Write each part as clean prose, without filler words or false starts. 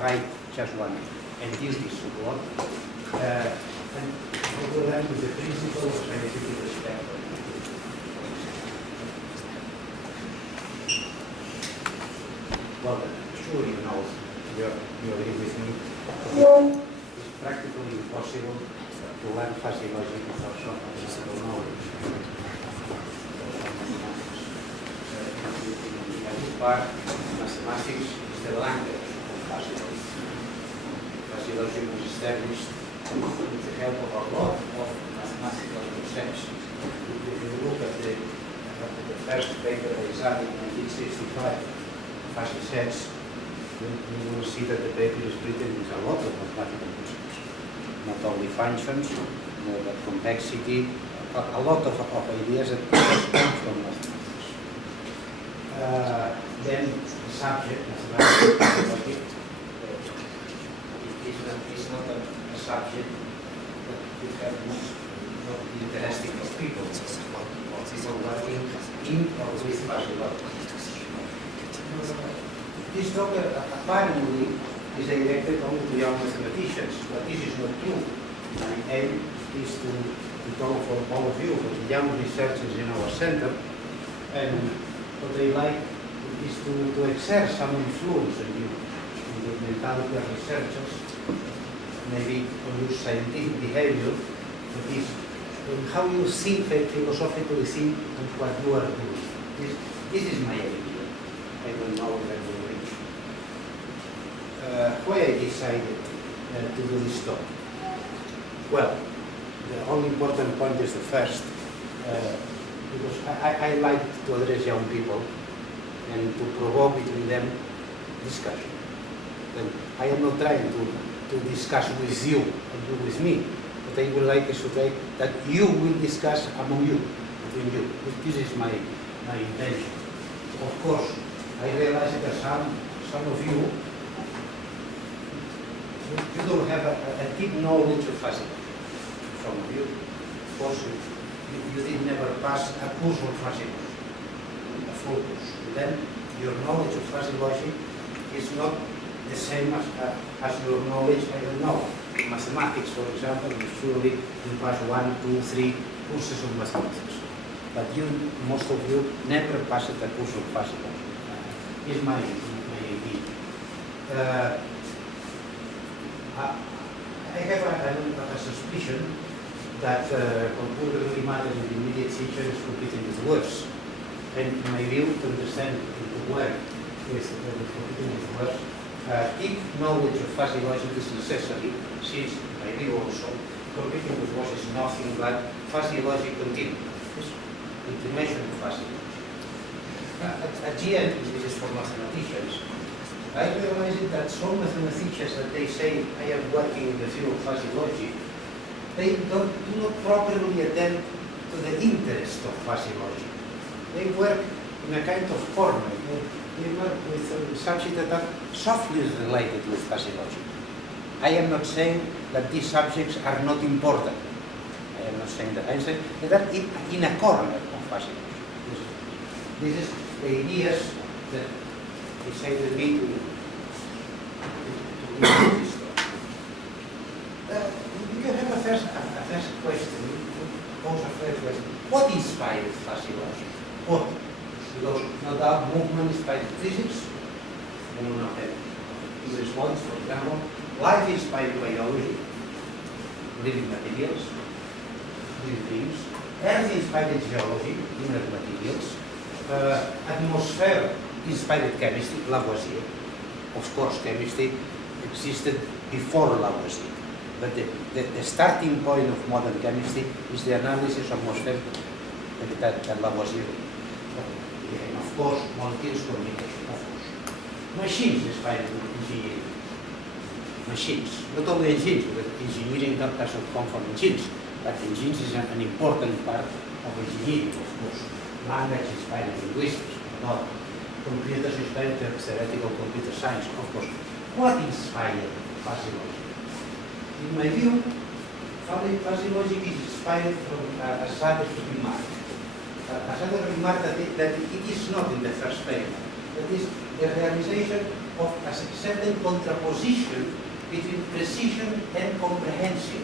write just one entity support. And we will end with the principle of scientific respect. Well, sure you know, you agree with me, it's practically impossible to learn fuzzy logic without some physical knowledge. In this part, mathematics is the language of fuzzy logic. Fuzzy logic was established with the help of a lot of mathematical concepts. If you look at the first paper I examined in 1965, fuzzy sets, you will see that the paper is written with a lot of mathematical concepts. Not only functions, but complexity, a lot of ideas that come from mathematics. Then the subject, mathematics, logic, is not a subject that would have not be interesting for people, or people working in or with fuzzy logic. This talk apparently is directed only to young mathematicians, but this is not true. My aim is to talk for all of you, for the young researchers in our center, and what they like is to exert some influence on you, on the mentality of researchers, maybe on your scientific behavior, that is, on how you think, philosophically think, and what you are doing. This is my aim. I don't know if I will reach. Why I decided to do this talk? Well, the only important point is the first, because I like to address young people and to provoke between them discussion. And I am not trying to discuss with you and you with me, but I would like to say that you will discuss among you, between you. This is my intention. Of course, I realize that some of you don't have a deep knowledge of fuzzy logic. Some of you, of course, you did never pass a course on fuzzy logic, a full course. Then your knowledge of fuzzy logic is not the same as your knowledge, I don't know, mathematics, for example. Surely you pass 1, 2, 3 courses of mathematics. But most of you never passed a course of fuzzy logic. Is my idea. I have a suspicion that computer really matters in the immediate future is completely worse. And in my view, to understand and to work with computing with worse, deep knowledge of fuzzy logic is necessary, since, in my view also, computing with worse is nothing but fuzzy logic continuum. Implementation of fuzzy logic. At the end, this is for mathematicians, I realize that some mathematicians that they say I am working in the field of fuzzy logic, they do not properly attend to the interest of fuzzy logic. They work in a kind of corner. They work with subjects that are softly related with fuzzy logic. I am not saying that these subjects are not important. I am not saying that. I am saying that they are in a corner of fuzzy logic. This is the ideas that decided me to this talk. You can have a first question. Pose a first question. What inspired fuzzy logic? What? Because no doubt movement inspired physics. We do not have two response. For example, life inspired biology, living materials, living things. Earth inspired geology, inert materials. Atmosphere inspired chemistry, Lavoisier. Of course, chemistry existed before Lavoisier. But the starting point of modern chemistry is the analysis of atmosphere that Lavoisier did. And of course, molecules communication, of course. Machines inspired engineering. Machines, not only engines, but engineering doesn't come from engines, but engines is an important part of engineering, of course. Language inspired linguistics, not computers inspired theoretical computer science, of course. What inspired fuzzy logic? In my view, fuzzy logic is inspired from a sudden remark. A sudden remark that it is not in the first paper. That is the realization of a certain contraposition between precision and comprehension.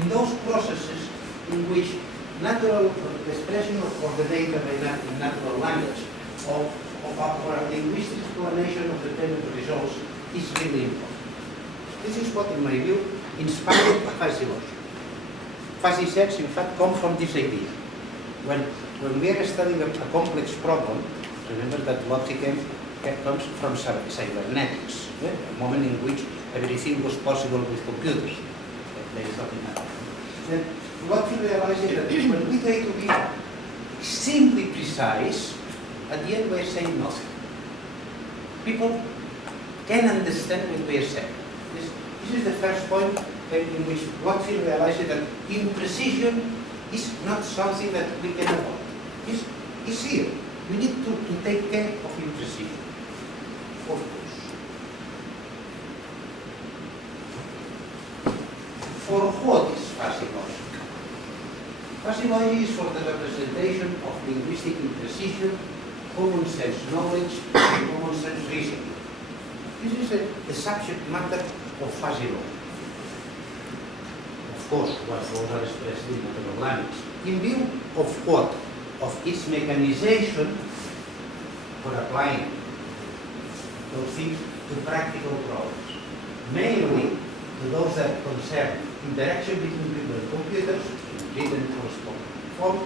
In those processes in which natural expression or the data in natural language or a linguistic explanation of the dependent results is really important. This is what, in my view, inspired fuzzy logic. Fuzzy sets, in fact, come from this idea. When we are studying a complex problem, remember that logic comes from cybernetics, a moment in which everything was possible with computers. There is nothing else. Then what we realize is that when we try to be extremely precise, at the end we are saying nothing. People can understand what we are saying. This is the first point in which what we realize is that imprecision is not something that we can avoid. It's here. We need to take care of imprecision, of course. For what is fuzzy logic? Fuzzy logic is for the representation of linguistic imprecision, common sense knowledge, and common sense reasoning. This is the subject matter of fuzzy logic. Of course, what those are expressed in natural language. In view of what? Of its mechanization for applying those things to practical problems, mainly to those that concern interaction between people and computers in written or spoken form,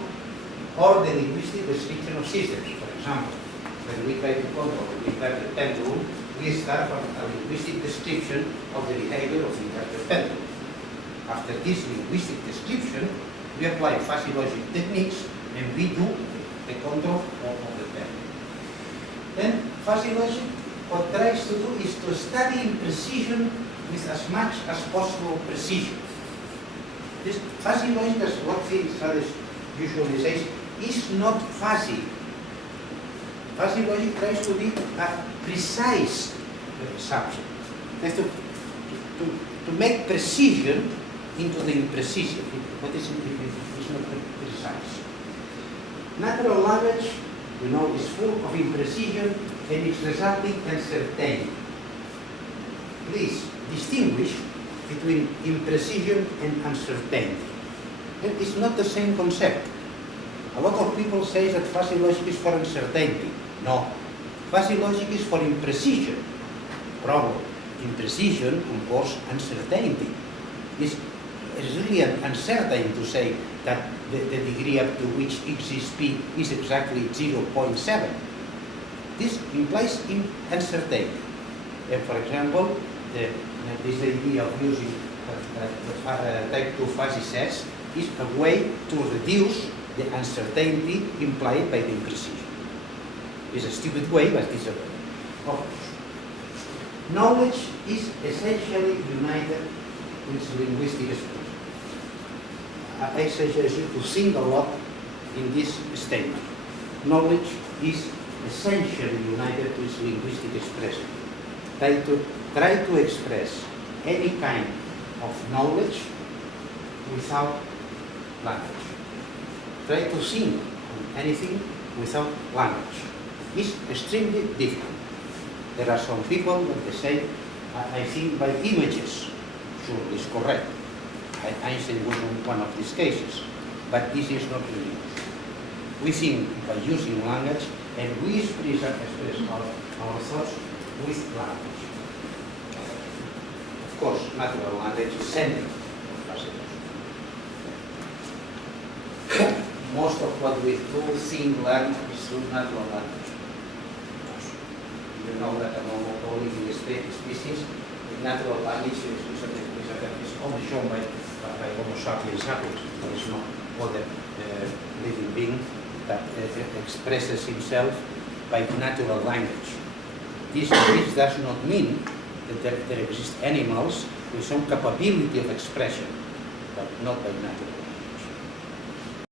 or the linguistic description of systems. For example, when we try to control the interpreted pendulum, we start from a linguistic description of the behavior of the interpreted pendulum. After this linguistic description, we apply fuzzy logic techniques and we do the control of the pendulum. Then fuzzy logic, what tries to do is to study imprecision with as much as possible precision. This fuzzy logic, as what the studies usually says, is not fuzzy. Fuzzy logic tries to be a precise subject. Tries to make precision into the imprecision. What is not precise. Natural language, we know, is full of imprecision and its resulting uncertainty. Please distinguish between imprecision and uncertainty. It's not the same concept. A lot of people say that fuzzy logic is for uncertainty. No. Fuzzy logic is for imprecision. Problem. Imprecision involves uncertainty. It's really uncertain to say that the degree up to which exists P is exactly 0.7. This implies uncertainty. For example, this idea of using type 2 fuzzy sets is a way to reduce the uncertainty implied by the imprecision. It's a stupid way, but it's a way. Of course. Knowledge is essentially united with linguistic expression. I suggest you to think a lot in this statement. Knowledge is essentially united with linguistic expression. Try to express any kind of knowledge without language. Try to think on anything without language. It's extremely difficult. There are some people that they say, I think by images. Sure, it's correct. Einstein was one of these cases, but this is not really. We think by using language, and we express our thoughts with language. Of course, natural language is central of fascination. Most of what we do, think, learn is through natural language. You know that among all living species, the natural language is only shown by Homo sapiens sapiens. There is no other living being that expresses himself by natural language. This does not mean that there exist animals with some capability of expression, but not by natural